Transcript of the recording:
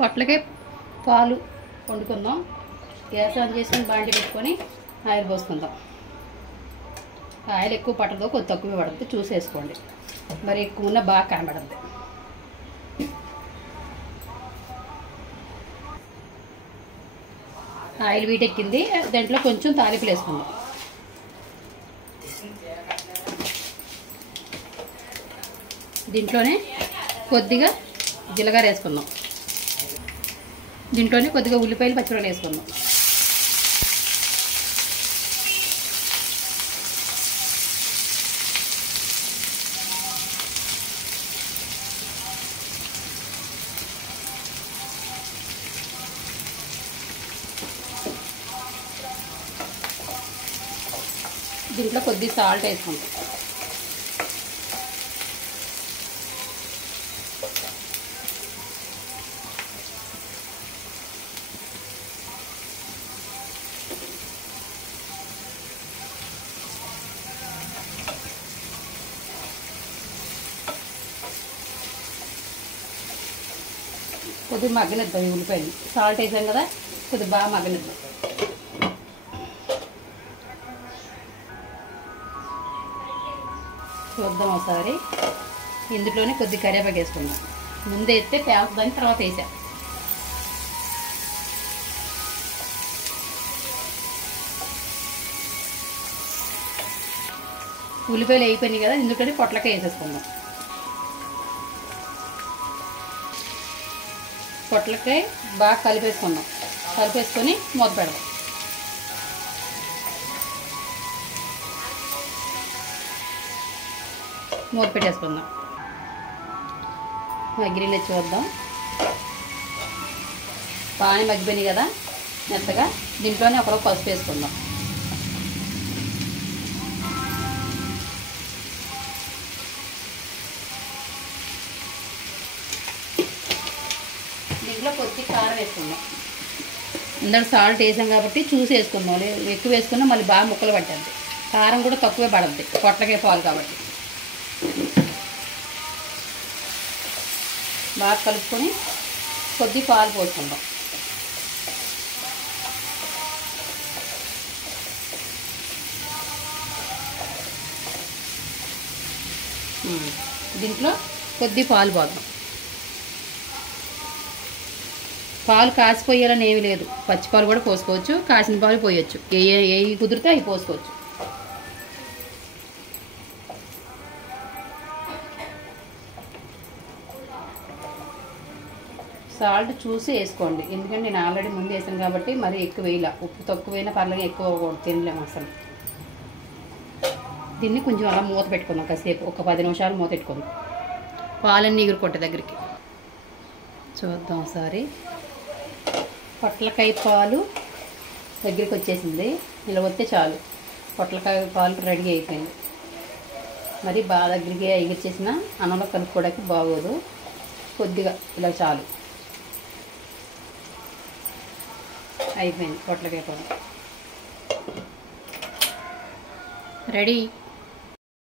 పొట్లకే పాలు వండుకుందాం. Gas on చేసుకొని బాండి పెట్టుకొని ఆయిల్ పోసుకుందాం. ఆయిల్ ఎక్కువ పట్టదో కొద్ది తక్కువ పడుతుంది, చూసేసుకోండి. మరి ఎక్కువ ఉన్న బాగా కనబడుతుంది. ఆయిల్ వీటెక్కింది, దాంట్లో కొంచెం తాలింపులు వేసుకుందాం. దీంట్లోనే కొద్దిగా జీలకర్ర వేసుకుందాం. దీంట్లోనే కొద్దిగా ఉల్లిపాయలు పచ్చిమిరపకాయలు వేసుకుందాం. దీంట్లో కొద్దిగా సాల్ట్ వేసుకుంటాం. కొద్దిగా మగ్గనిద్దాం. ఈ ఉల్లిపాయలు సాల్ట్ వేసాం కదా, కొద్దిగా బాగా మగ్గనిద్దాం. చూద్దాం ఒకసారి. ఇందులోనే కొద్దిగా కరివేపాకు వేసుకుందాం. ముందే వేస్తే పేలుతుందని తర్వాత వేసాం. ఉల్లిపాయలు అయిపోయినాయి కదా, ఇందులోనే పొట్లకాయ వేసేసుకుందాం. పొట్లకాయ బాగా కలిపేసుకుందాం. కలిపేసుకొని మూత పెడదాం. మూత పెట్టేసుకుందాం. మగ్గిరీలు చూద్దాం. బాగా మగ్గిపోయినాయి కదా మెత్తగా. దీంట్లోనే ఒకరో పసుపు వేసుకుందాం. దీంట్లో కొద్ది కారం వేసుకుందాం. ఇందాక సాల్ట్ వేసాం కాబట్టి చూసి వేసుకుందాం. ఎక్కువ వేసుకున్నా మళ్ళీ బాగా ముక్కలు పట్టద్ది. కారం కూడా తక్కువే పడద్ది, పొట్లకాయ పాలు కాబట్టి. బాగా కలుపుకొని కొద్ది పాలు పోసుకుందాం. దీంట్లో కొద్ది పాలు పోద్దాం. పాలు కాసిపోయాలని ఏమీ లేదు. పచ్చిపాలు కూడా పోసుకోవచ్చు, కాసిన పాలు పోయొచ్చు. ఏ కుదిరితే అవి పోసుకోవచ్చు. సాల్ట్ చూసి వేసుకోండి, ఎందుకంటే నేను ఆల్రెడీ ముందు వేసాను కాబట్టి మరి ఎక్కువ వేయాల. ఉప్పు తక్కువైనా పర్లేదు, ఎక్కువ తినలేము అసలు. దీన్ని కొంచెం అలా మూత పెట్టుకుందాం. కాసేపు ఒక 10 నిమిషాలు మూత పెట్టుకుందాం. పాలన్నీ ఎగురుకొట్టే దగ్గరికి చూద్దాం ఒకసారి. పొట్లకాయ పాలు దగ్గరికి వచ్చేసింది. ఇలా వస్తే చాలు, పొట్లకాయ పాలు రెడీ అయిపోయింది. మరి బాగా దగ్గరికి ఎగిరిచేసిన అన్నంలో కలుపుకోవడానికి బాగోదు. కొద్దిగా ఇలా చాలు, అయిపోయింది పొట్లకాయ పాలు రెడీ.